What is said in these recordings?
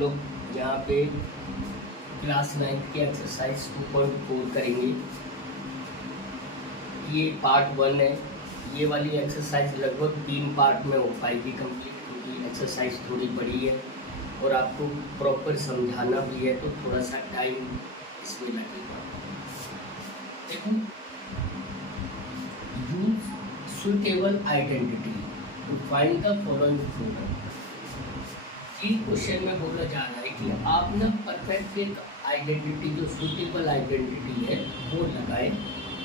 लोग यहाँ पे क्लास 9 के एक्सरसाइज 2.4 करेंगे। ये पार्ट 1 है। ये वाली एक्सरसाइज लगभग 3 पार्ट में हो पाएगी कंप्लीट, क्योंकि एक्सरसाइज थोड़ी बड़ी है और आपको प्रॉपर समझाना भी है, तो थोड़ा सा टाइम इसमें लगेगा। देखो, use suitable identity to find the following product. ये क्वेश्चन में बोला जा रहा है कि आप ना परफेक्ट एक आइडेंटिटी, जो सुटेबल आइडेंटिटी है वो लगाए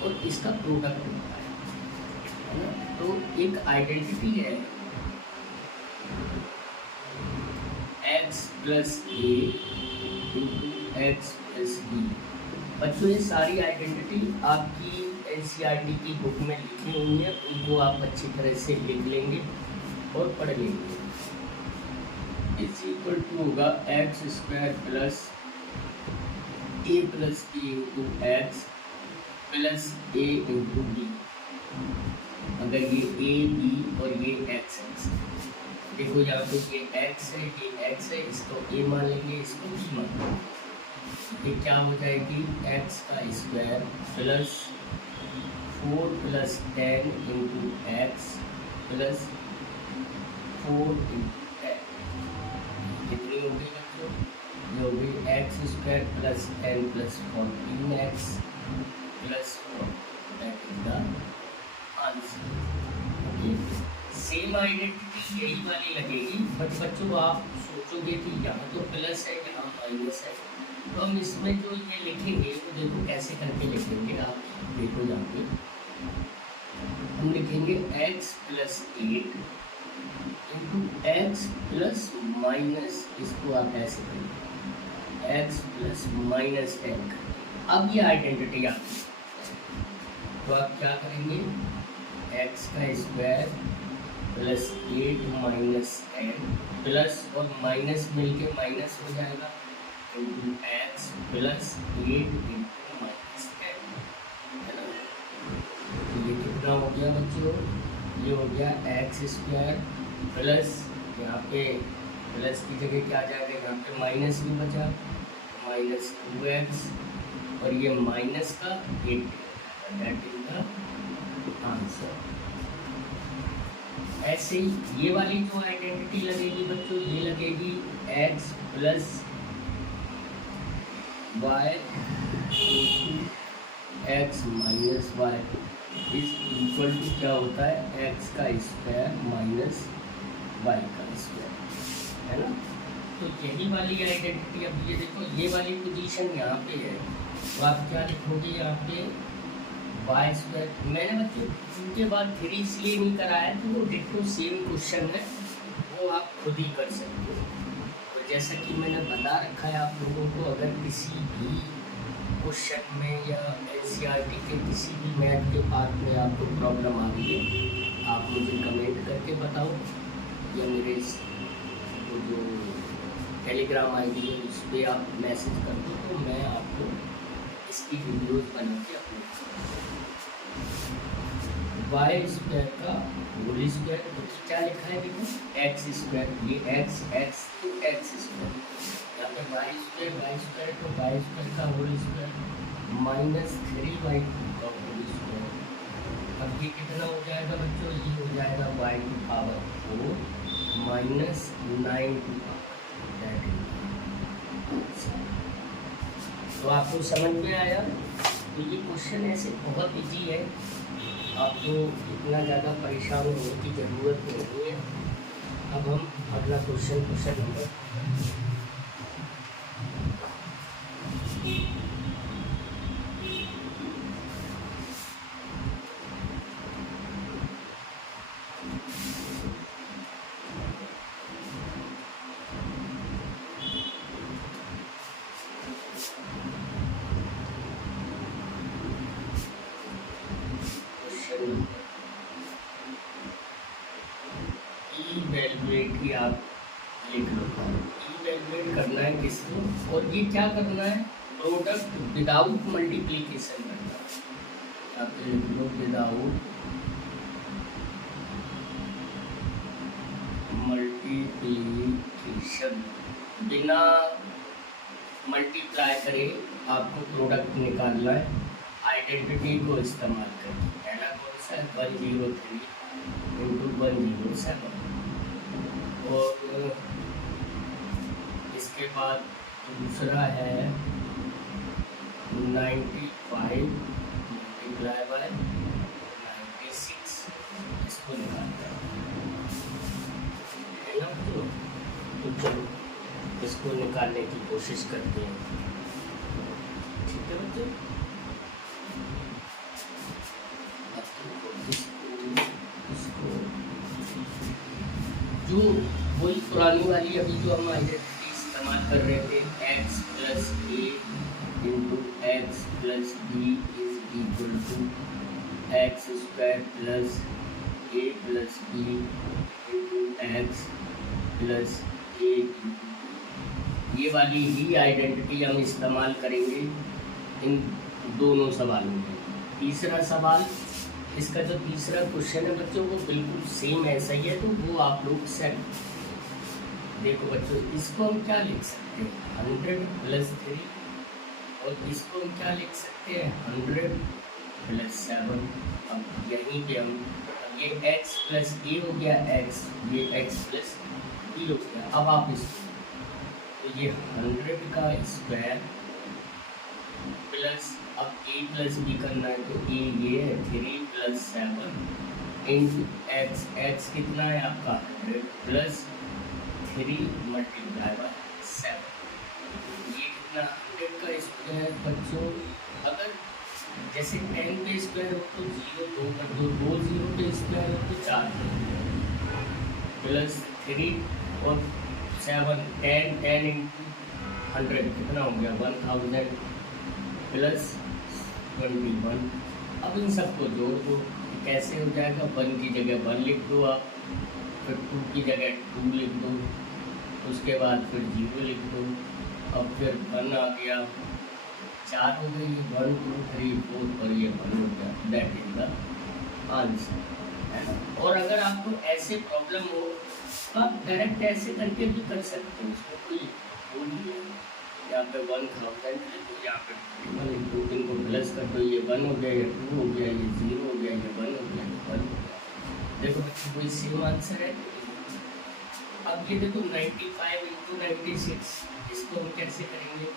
और इसका प्रोडक्ट बताए, है ना। तो एक आइडेंटिटी है x plus A into x plus B. बच्चों, ये सारी आइडेंटिटी आपकी NCERT की बुक में लिखी हुई है, उनको आप अच्छी तरह से लिख लेंगे और पढ़ लेंगे। इज इक्वल टू होगा x square plus A plus B into x plus A into B. अगर ये ए बी और ये एक्स है, देखो यहाँ पे ये एक्स है, ये एक्स है, इसको ए मान लेंगे, इसको बी मान लेंगे। ये क्या हो जाएगी, एक्स का square plus 4 plus 10 into x plus 4 into कितनी हो गई बच्चों, ये हो गई x square plus 10 plus 14x plus 4, that is the answer. Okay, same identity यही वाली लगेगी, बट बच्चों आप सोचोगे कि यहाँ तो प्लस है, यहाँ माइनस है, तो हम इसमें जो ये लिखेंगे वो देखो कैसे करके लिखेंगे। आप देखो यहाँ पे हम लिखेंगे x plus 8 into x plus minus, इसको आप ऐसे करेंगे x प्लस माइनस 10। अब ये आइडेंटिटी आपकी, तो आप क्या करेंगे, x का स्क्वायर प्लस 8 माइनस 10 प्लस और माइनस मिलके माइनस हो जाएगा into x plus 8 into minus 10, है ना। तो ये कितना हो गया बच्चों, ये हो गया एक्स स्क्वायर प्लस, यहाँ पे प्लस की जगह क्या आ जाएगा, यहाँ पे माइनस भी बचा, माइनस 2x और ये माइनस का 8, दैट इज द आंसर। ऐसे ही ये वाली जो आइडेंटिटी लगेगी बच्चों, ये लगेगी x plus y into x minus y is equal to क्या होता है, x का स्क्वायर माइनस वाई का स्क्वायर, है ना। तो यही वाली आइडेंटिटी, अब ये देखो ये वाली पोजीशन यहाँ पे है, तो आप क्या लिखोगे यहाँ पे वाई स्क्वायर। मैंने बच्चों उनके बाद 3 इसलिए नहीं कराया, तो वो डिट्टो सेम क्वेश्चन है, वो आप खुद ही कर सकते हो। तो जैसा कि मैंने बता रखा है आप लोगों को, अगर किसी भी क्वेश्चन में या NCERT के किसी भी मैथ के पार्ट में आपको प्रॉब्लम आ रही है, आप मुझे कमेंट करके बताओ, या मेरे जो टेलीग्राम ID है उस पर आप मैसेज कर दो, तो मैं आपको इसकी वीडियोस बना के अपलोड करूँगा। वाई स्क्वायर का होल स्क्वायर, तो क्या लिखा है देखो, एक्स स्क्वायर, ये एक्स तो एक्स स्क्वायर, यहाँ पे वाई स्क्वायर तो वाई स्क्वायर का होल स्क्वायर माइनस 3y का होल स्क्वायर। अब ये कितना हो जाएगा बच्चों, ये हो जाएगा y to power 4 minus 9 to power, that is. तो आपको समझ में आया। तो ये क्वेश्चन ऐसे बहुत इजी है, आपको इतना ज़्यादा परेशान होने की ज़रूरत नहीं है। अब हम अगला क्वेश्चन नंबर इवैल्यूएट की आप लिख लो। इवैल्यूएट करना है किसको, और ये क्या करना है, प्रोडक्ट विदाउट मल्टीप्लिकेशन करना है। आप लिख लो विदाउट मल्टीप्लिकेशन। बिना मल्टीप्लाई करे आपको प्रोडक्ट निकालना है आइडेंटिटी को इस्तेमाल करके। पहला कौन सा है 103 इंटू 107 और इसके बाद दूसरा है 95 मल्टीप्लाई बाय 96 इसको निकालते है ना। तो चलो इसको निकालने की कोशिश करते हैं, ठीक है बच्चों। जो वही पुरानी वाली अभी जो हम आइडेंटिटी इस्तेमाल कर रहे थे x plus A into x plus B is equal to x square plus A plus B into x plus A. ये वाली ही आइडेंटिटी हम इस्तेमाल करेंगे इन दोनों सवालों में। तीसरा सवाल, इसका जो तीसरा क्वेश्चन है बच्चों वो बिल्कुल सेम ऐसा ही है, तो वो आप लोग सेम देखो बच्चों। इसको हम क्या लिख सकते हैं 100 प्लस 3 और इसको हम क्या लिख सकते हैं 100 प्लस 7। अब यहीं पे हम ये x प्लस ए हो गया x, ये x प्लस बी हो गया। अब आप इसको तो ये 100 का स्क्वायर प्लस अब a प्लस बी करना है तो a ये है 3 प्लस 7 इंटू एक्स। एक्स कितना है आपका 100 प्लस 3 मल्टीप्लाई बाय 7। ये कितना 100 का स्क्वायर बच्चों, अगर जैसे 10 के स्क्वायर हो तो 0 2 कर दो, 2 0 के स्क्वायर हो तो 4 प्लस 3 और 7 10 इंटू 100 कितना हो गया 1000 प्लस 21। अब इन सबको जोड़ दो, कैसे हो जाएगा 1 की जगह 1 लिख दो आप, फिर 2 की जगह 2 लिख दो, उसके बाद फिर 0 लिख दो, अब फिर 1 आ गया, 4 हो गई 1 2 3 4 पर ये 1 हो गया। दैट इज द आंसर, है ना। और अगर आपको ऐसे प्रॉब्लम हो तो आप डायरेक्ट ऐसे करके भी कर सकते हो, उसमें कोई वो नहीं है। यहाँ पे 1000 तो यहाँ पे 21 को प्लस कर दो, ये 1 हो गया, ये 2 हो गया, ये 0 हो गया, ये 1 हो गया, ये 1 हो गया। देखो बच्चों कोई सेम आंसर है। अब ये देखो 95 इंटू 96, इसको हम कैसे करेंगे,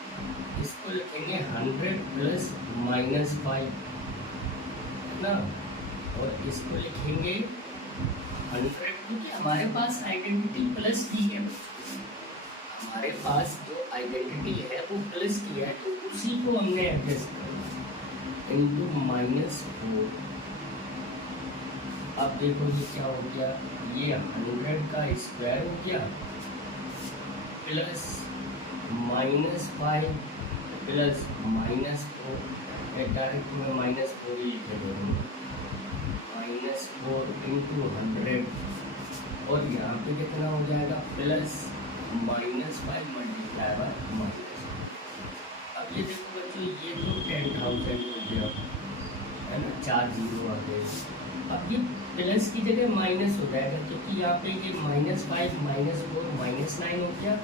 इसको लिखेंगे 100 प्लस -5 ना, और इसको लिखेंगे 100 क्योंकि हमारे पास आइडेंटिटी प्लस की है। हमारे पास जो आइडेंटिटी है वो प्लस की है, तो उसी को हमने एडजस्ट किया इंटू -4। अब देखो ये क्या हो गया, ये 100 का स्क्वायर हो गया प्लस -5 प्लस -4, डायरेक्ट में -4 ही लिखे देंगे, -4 इंटू 100 और यहाँ पे कितना हो जाएगा प्लस -5 मल्टीप्लाई बाय -। अब ये देखो बच्चों ये तो 10,000 हो गया, है ना, 4 0 आ गए। अब ये प्लस की जगह माइनस हो जाएगा क्योंकि यहाँ पे ये -5 -4 -9 हो गया,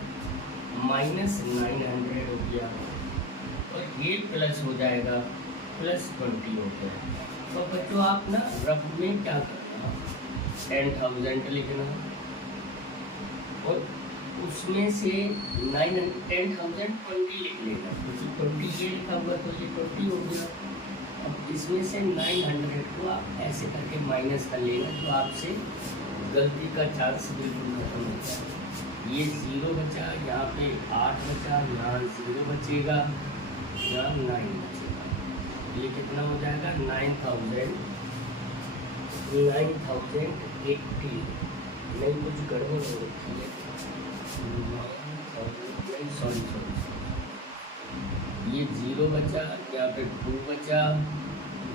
-900 हो गया, और ये प्लस हो जाएगा +20 हो गया। तो बच्चों आप ना रफ में क्या करना 10,000 लिखना और उसमें से 10,000 20 लिख लेना, क्योंकि 20 ये लिखा हुआ तो ये 20 हो गया। अब इसमें से 900 को आप ऐसे करके माइनस कर लेना, तो आपसे गलती का चांस बिल्कुल खत्म हो जाए। ये 0 बचा, यहाँ पे 8 बचा, यहाँ 0 बचेगा, यहाँ 9 बचेगा। ये कितना हो जाएगा 9,080। नहीं कुछ गड़बड़ हो रखी है, सॉरी ये 0 बचा, यहाँ पे 2 बचा,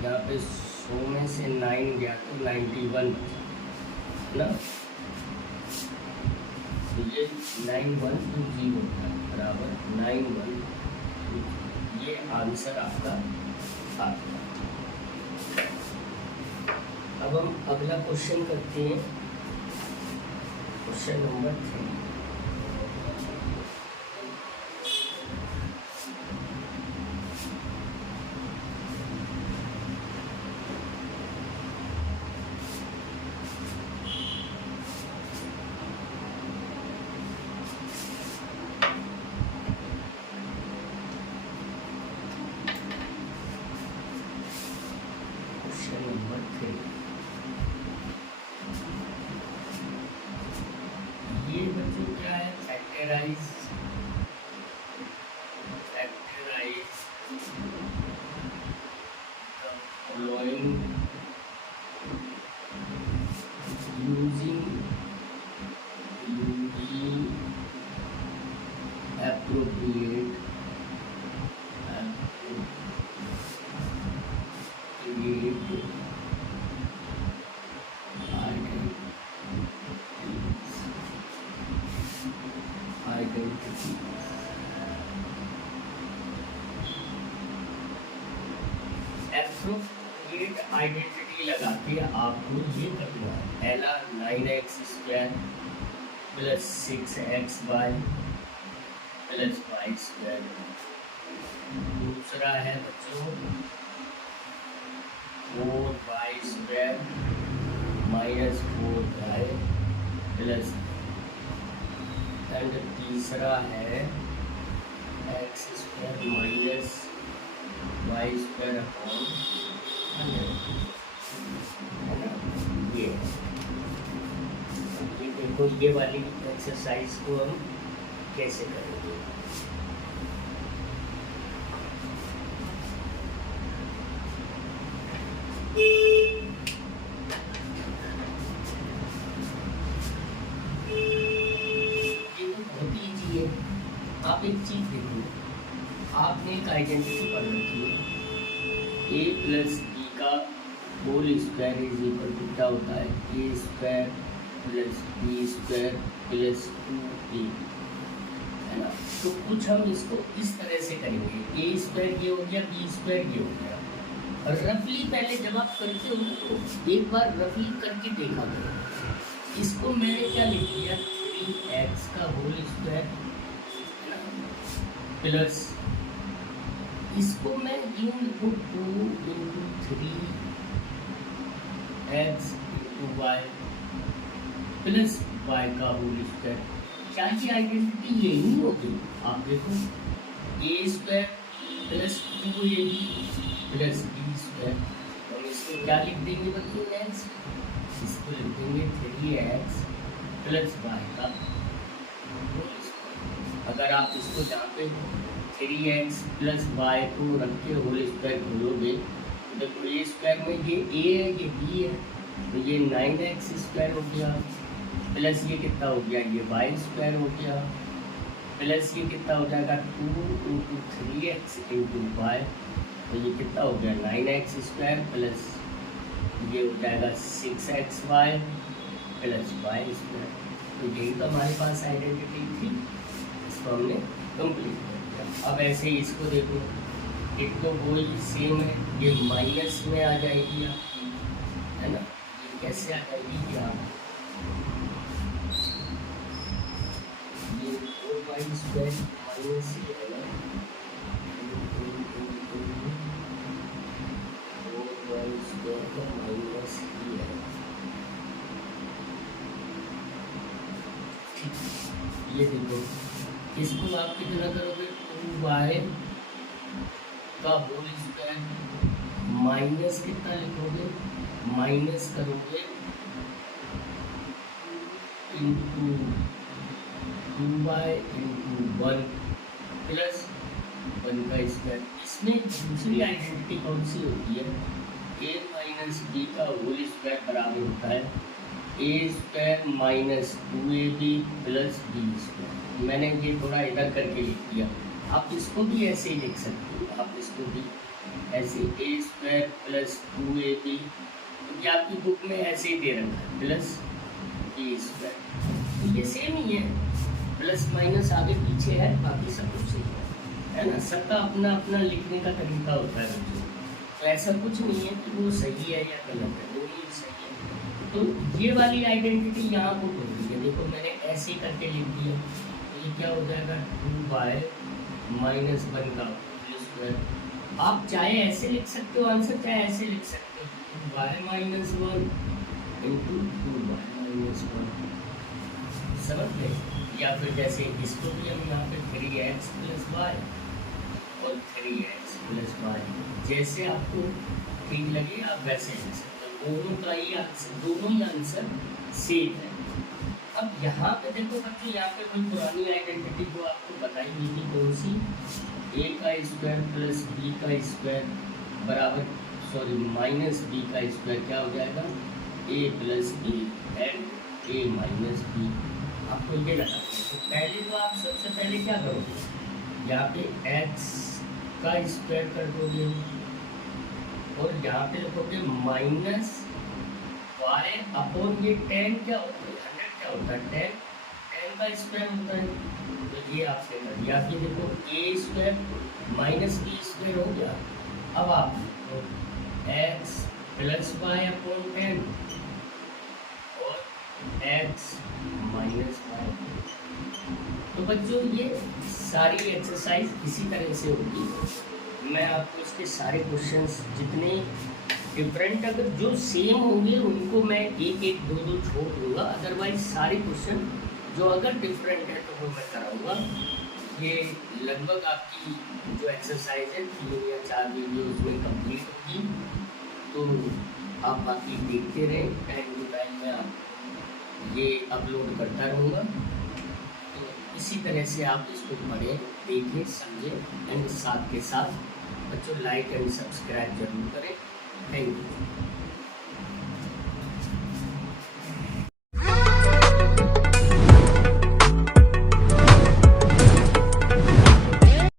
यहाँ पे 100 में से 9 गया तो 91 बचा ना। तो ये 9120 बराबर 91, ये आंसर आपका आ गया। अब हम अगला क्वेश्चन करते हैं, क्वेश्चन नंबर 3। तो ये आइडेंटिटी लगा के आपको ये करना है L R 9x² plus 6xy plus y²। दूसरा है बच्चों 4y² minus 4y plus, and तीसरा है x² माइनस y² अपॉन 100। ये देखो ये वाली एक्सरसाइज को हम कैसे करेंगे। ये तो बहुत ईजी है। आप एक चीज देखो, आपने एक आइडेंटिटी पढ़ रखी है a प्लस बी का whole square is equal to क्या होता है a² plus b² plus 2a, है ना। तो कुछ हम इसको इस तरह से करेंगे, a² ये हो गया, b² ये हो गया। और रफली पहले जब आप करते हो तो एक बार रफली करके देखा करो। इसको मैंने क्या लिख दिया 3x का होल स्क्वायर प्लस, इसको मैं यूं लिखूँ 2 into 3x into y plus y का होल स्क्वायर। क्या ये आइडेंटिटी यही होगी? आप देखो a² plus 2ab plus b²। हम इसको क्या लिख देंगे बच्चों नेक्स्ट? इसको लिख देंगे 3x प्लस y का होल स्क्वायर। अगर आप इसको जहाँ पे 3x प्लस y को रख के होल स्क्वायर खोलोगे तो देखो a² में ये a है, ये b है, तो ये 9x² हो गया प्लस ये कितना हो गया, ये y² हो गया प्लस ये कितना हो जाएगा 2 इंटू 3x इंटू वाई, तो ये कितना हो गया 9x² प्लस ये हो जाएगा 6xy प्लस y²। तो यही तो हमारे पास आइडेंटिटी थी, इसको हमने कंप्लीट कर दिया। अब ऐसे ही इसको देखो, एक तो वही सेम है, ये माइनस में आ जाएगी आपकी, है ना। ये कैसे आ जाएगी कि आप ये 4y² माइनस ही है ना, 4y² का माइनस ही है। ये देखो इसको आप कितना करोगे 2y का होल स्क्वायर माइनस कितना लिखोगे, माइनस करोगे इंटू 2y इंटू 1 प्लस 1 का स्क्वायर। इसमें दूसरी आइडेंटिटी कौन सी होती है, a माइनस b का होल स्क्वायर बराबर होता है a² minus 2ab plus b²। मैंने ये थोड़ा इधर करके लिख दिया, आप इसको भी ऐसे ही लिख सकते हो, आप इसको भी ऐसे a² प्लस 2ab, क्योंकि आपकी बुक में ऐसे ही दे रखा है प्लस b²। तो ये सेम ही है, प्लस माइनस आगे पीछे है, बाकी सब कुछ सही है ना। सबका अपना अपना लिखने का तरीका होता है, तो ऐसा कुछ नहीं है कि वो सही है या गलत है, वो ही सही है। तो ये वाली आइडेंटिटी यहाँ पर हो रही है, देखो मैंने ऐसे करके लिख दिया, तो ये क्या हो जाएगा 2y माइनस 1 का होल स्क्वायर। आप चाहे ऐसे लिख सकते हो आंसर, चाहे ऐसे लिख सकते हो 2y minus 1 into 2y minus 1, समझ गए। या फिर जैसे इसको भी हम यहाँ पे 3x प्लस वाई और 3x प्लस वाई, जैसे आपको ठीक लगे आप वैसे लिख सकते हो, दोनों का ही आंसर, दोनों ही आंसर सेम है। अब यहाँ पे देखो बच्चों, यहाँ पे कोई पुरानी आइडेंटिटी जो आपको बताई हुई थी कौन सी, a का स्क्वायर प्लस b का स्क्वायर बराबर, सॉरी माइनस b का स्क्वायर क्या हो जाएगा a plus b and a minus b। आपको ये लगाना है, तो पहले तो आप सबसे पहले क्या करोगे, यहाँ पे x का स्क्वायर कर दोगे और यहाँ पे लिखोगे माइनस y अपॉन ये 10 क्या होता है, 100 क्या होता है 10 का स्क्वायर होता है, तो ये आपने कर दिया। फिर देखो a² माइनस b² हो गया। अब आप एक्स प्लस वाई अपॉन 10 और एक्स माइनस वाई। तो बच्चों ये सारी एक्सरसाइज इसी तरह से होगी। मैं आपको इसके सारे क्वेश्चंस जितने डिफरेंट अगर जो सेम होंगे उनको मैं एक एक दो दो छोड़ दूंगा, अदरवाइज सारे क्वेश्चन जो अगर डिफरेंट है तो वो मैं कराऊंगा। ये लगभग आपकी जो एक्सरसाइज है 3 या 4 वीडियोस में कंप्लीट होगी, तो आप बाकी देखते रहें। टाइम टू टाइम मैं आप ये अपलोड करता रहूँगा, तो इसी तरह से आप इसको पढ़ें, देखें, समझें एंड साथ के साथ बच्चों लाइक एंड सब्सक्राइब जरूर करें। Thank you.